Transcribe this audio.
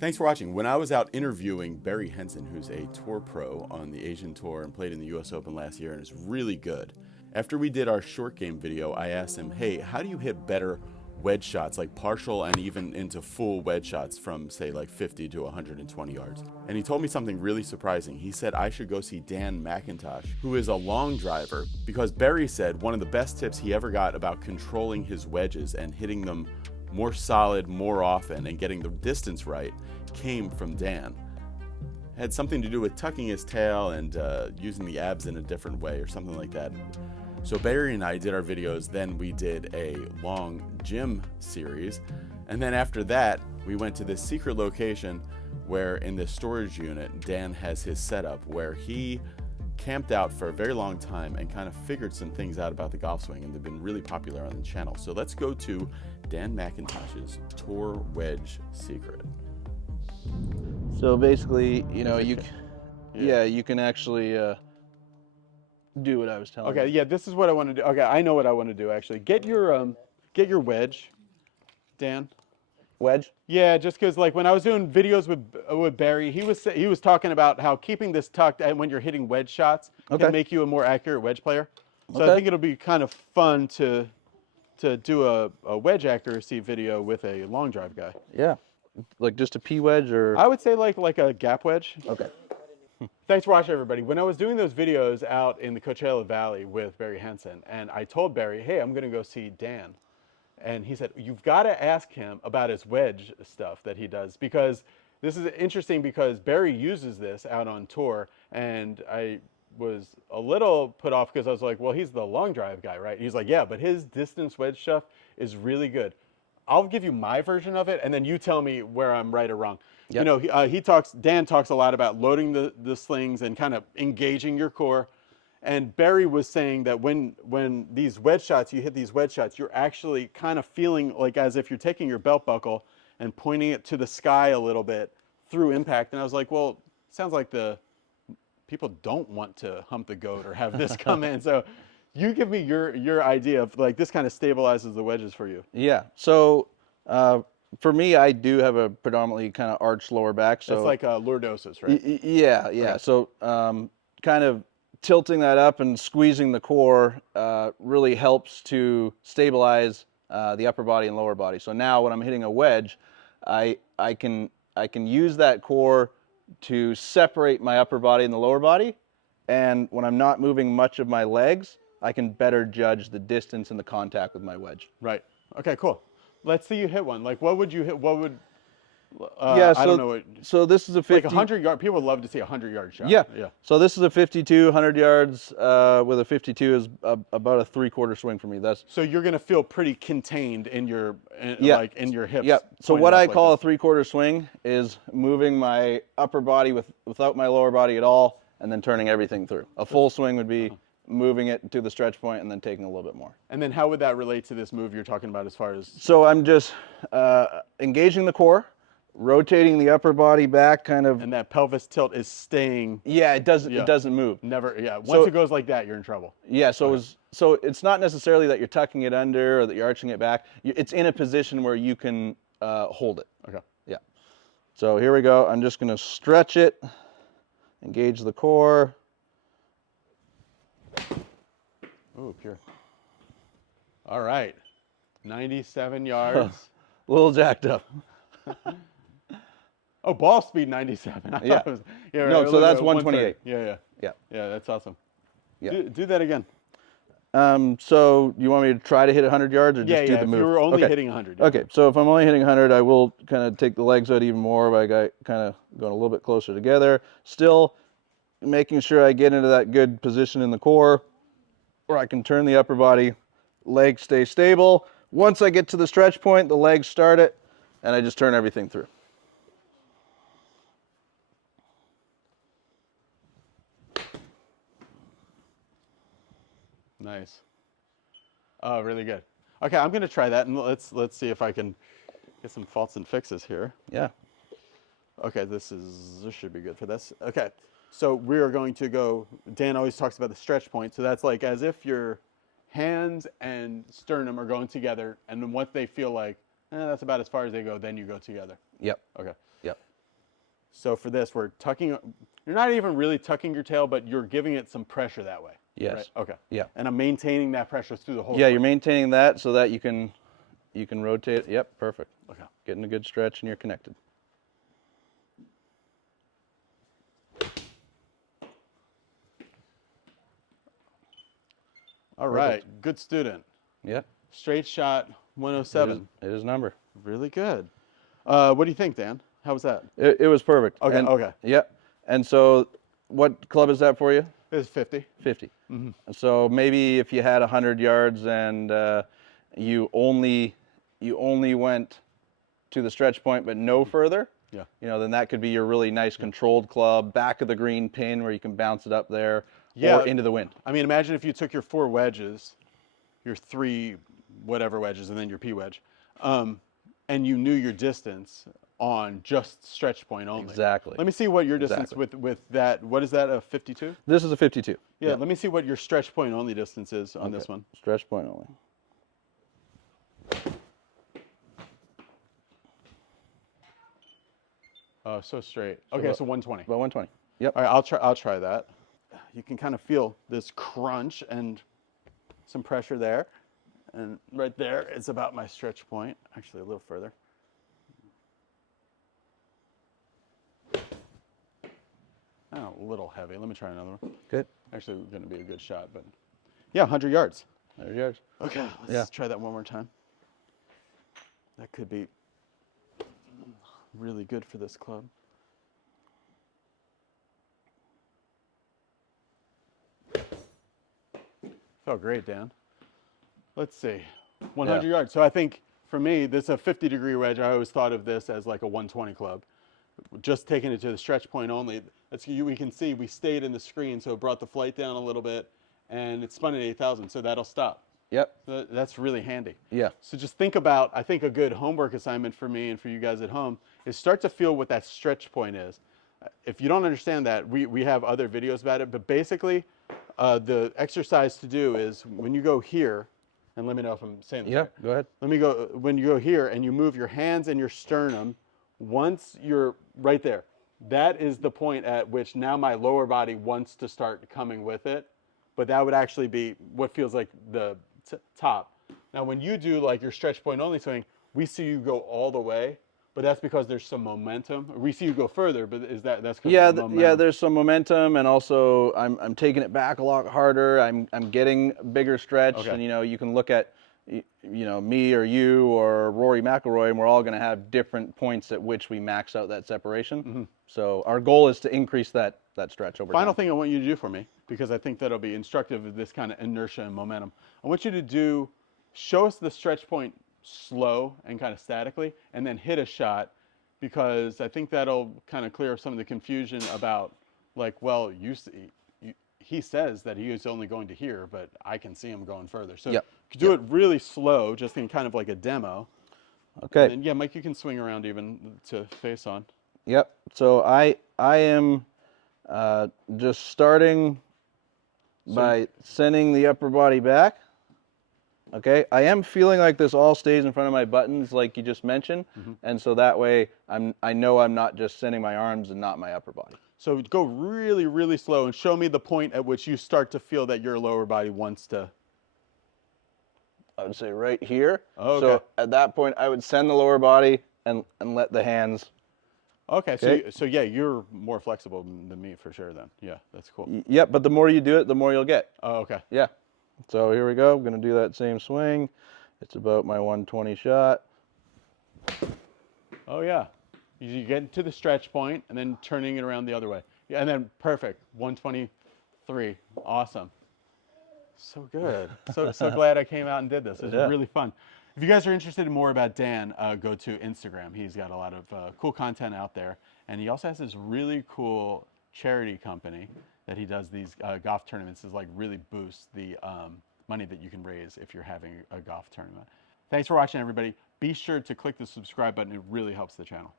Thanks for watching. When I was out interviewing Barry Henson, who's a tour pro on the Asian Tour and played in the US Open last year and is really good, after we did our short game video, I asked him, hey, how do you hit better wedge shots, like partial and even into full wedge shots from, say, like 50 to 120 yards? And he told me something really surprising. He said I should go see Dan McIntosh, who is a long driver, because Barry said one of the best tips he ever got about controlling his wedges and hitting them more solid more often and getting the distance right came from Dan. It had something to do with tucking his tail and using the abs in a different way or something like that. So Barry and I did our videos, then we did a long gym series, and then after that we went to this secret location where in the storage unit Dan has his setup where he camped out for a very long time and kind of figured some things out about the golf swing, and they've been really popular on the channel. So let's go to Dan McIntosh's Tour Wedge Secret. So basically, you know, you can actually do what I was telling you. Okay, yeah, this is what I want to do. Okay, I know what I want to do actually. Get your wedge, Dan. Wedge? Yeah, just because like when I was doing videos with Barry, he was talking about how keeping this tucked and when you're hitting wedge shots can make you a more accurate wedge player. So I think it'll be kind of fun to do a wedge accuracy video with a long drive guy. Yeah. Like just a P wedge or? I would say like a gap wedge. Okay. Thanks for watching, everybody. When I was doing those videos out in the Coachella Valley with Barry Henson, and I told Barry, hey, I'm going to go see Dan. And he said, you've got to ask him about his wedge stuff that he does, because this is interesting because Barry uses this out on tour, and I was a little put off because I was like, well, he's the long drive guy, right? He's like, yeah, but his distance wedge stuff is really good. I'll give you my version of it, and then you tell me where I'm right or wrong. Yep. You know, Dan talks a lot about loading the slings and kind of engaging your core. And Barry was saying that when these wedge shots, you hit these wedge shots, you're actually kind of feeling like as if you're taking your belt buckle and pointing it to the sky a little bit through impact. And I was like, well, it sounds like the people don't want to hump the goat or have this come in. So you give me your idea of like this kind of stabilizes the wedges for you. Yeah. So for me, I do have a predominantly kind of arched lower back. So it's like lordosis, right? Yeah. Okay. So kind of tilting that up and squeezing the core really helps to stabilize the upper body and lower body. So now when I'm hitting a wedge, I can use that core to separate my upper body and the lower body. And when I'm not moving much of my legs, I can better judge the distance and the contact with my wedge. Right. Okay, cool. Let's see you hit one. Like, what would you hit? What would, yeah, so, I don't know. So this is a 50. Like 100 yard, people would love to see a 100-yard shot. Yeah. Yeah. So this is a 52, 100 yards with a 52 is about a 3/4 swing for me. That's. So you're going to feel pretty contained in your, like in your hips. Yeah. So what I call a 3/4 swing is moving my upper body without my lower body at all, and then turning everything through. A full swing would be moving it to the stretch point and then taking a little bit more. And then how would that relate to this move you're talking about as far as? So I'm just engaging the core, rotating the upper body back kind of. And that pelvis tilt is staying. Yeah, it doesn't move. Never, yeah. Once it goes like that, you're in trouble. Yeah, so it's not necessarily that you're tucking it under or that you're arching it back. It's in a position where you can hold it. Okay. Yeah. So here we go. I'm just going to stretch it, engage the core. Ooh, pure. All right. 97 yards. A little jacked up. Oh, ball speed 97. Yeah. No, so that's 128. Yeah. Yeah. Yeah, that's awesome. Yeah. Do that again. So you want me to try to hit 100 yards or just do the move? Yeah, if you were only hitting 100. Yeah. Okay, so if I'm only hitting 100, I will kind of take the legs out even more by kind of going a little bit closer together. Still making sure I get into that good position in the core where I can turn the upper body, legs stay stable. Once I get to the stretch point, the legs start it, and I just turn everything through. Nice. Oh, really good. Okay, I'm going to try that, and let's see if I can get some faults and fixes here. Yeah. Okay, this should be good for this. Okay, so we are going to go, Dan always talks about the stretch point, so that's like as if your hands and sternum are going together, and then once they feel like, that's about as far as they go, then you go together. Yep. Okay. Yep. So for this, we're tucking, you're not even really tucking your tail, but you're giving it some pressure that way. Yes. Right? Okay. Yeah. And I'm maintaining that pressure through the whole Yeah, swing. you're maintaining that so that you can rotate it. Yep, perfect. Okay. Getting a good stretch and you're connected. All right, good student. Yep. Straight shot 107. It is number. Really good. What do you think, Dan? How was that? It was perfect. Okay, okay. Yep. And so what club is that for you? It was 50. 50. So maybe if you had 100 yards and you only went to the stretch point but no further, Yeah. you know, then that could be your really nice controlled club, back of the green pin where you can bounce it up there Yeah. or into the wind. I mean, imagine if you took your 4 wedges, your 3 whatever wedges, and then your P wedge, and you knew your distance on just stretch point only. Exactly. Let me see what your distance with that. What is that? A 52? This is a 52. Yeah. Let me see what your stretch point only distance is on this one. Stretch point only. Oh, so straight. Okay, so 120. About 120. Yep. All right, I'll try that. You can kind of feel this crunch and some pressure there. And right there, it's about my stretch point. Actually, a little further. Oh, a little heavy. Let me try another one. Good. Actually, going to be a good shot, but yeah, 100 yards. There's yours. Okay, let's try that one more time. That could be really good for this club. Felt great, Dan. Let's see, 100 yards. So I think for me, this is a 50-degree wedge. I always thought of this as like a 120 club. Just taking it to the stretch point only. We can see we stayed in the screen, so it brought the flight down a little bit, and it spun at 8,000, so that'll stop. Yep. That's really handy. Yeah. So just think about, I think a good homework assignment for me and for you guys at home is start to feel what that stretch point is. If you don't understand that, we have other videos about it, but basically the exercise to do is when you go here, and let me know if I'm saying this right. Go ahead. When you go here and you move your hands and your sternum, once you're right there, that is the point at which now my lower body wants to start coming with it, but that would actually be what feels like the top. Now, when you do like your stretch point only swing, we see you go all the way, but that's because there's some momentum. We see you go further, but that's because of the momentum? Yeah, there's some momentum, and also I'm taking it back a lot harder. I'm getting bigger stretch, and you know, you can look at me or you or Rory McIlroy, and we're all going to have different points at which we max out that separation. So our goal is to increase that stretch over time. Final thing I want you to do for me, because I think that'll be instructive of this kind of inertia and momentum. I want you to show us the stretch point slow and kind of statically, and then hit a shot, because I think that'll kind of clear up some of the confusion about, like, well, he says that he is only going to here, but I can see him going further. So do it really slow, just in kind of like a demo. Okay. And then, yeah, Mike, you can swing around even to face on. Yep. So I am just starting by sending the upper body back. Okay. I am feeling like this all stays in front of my buttons, like you just mentioned, and so that way I know I'm not just sending my arms and not my upper body. So go really, really slow and show me the point at which you start to feel that your lower body wants to. I would say right here. Okay. So at that point, I would send the lower body and let the hands. Okay. So yeah, you're more flexible than me for sure then. Yeah, that's cool. Yep, but the more you do it, the more you'll get. Oh, okay. Yeah. So here we go. I'm going to do that same swing. It's about my 120 shot. Oh, yeah. You get to the stretch point and then turning it around the other way. Yeah, and then perfect. 123. Awesome. So good. So glad I came out and did this. It was really fun. If you guys are interested in more about Dan, go to Instagram. He's got a lot of cool content out there. And he also has this really cool charity company that he does these golf tournaments to like really boost the money that you can raise if you're having a golf tournament. Thanks for watching, everybody. Be sure to click the subscribe button. It really helps the channel.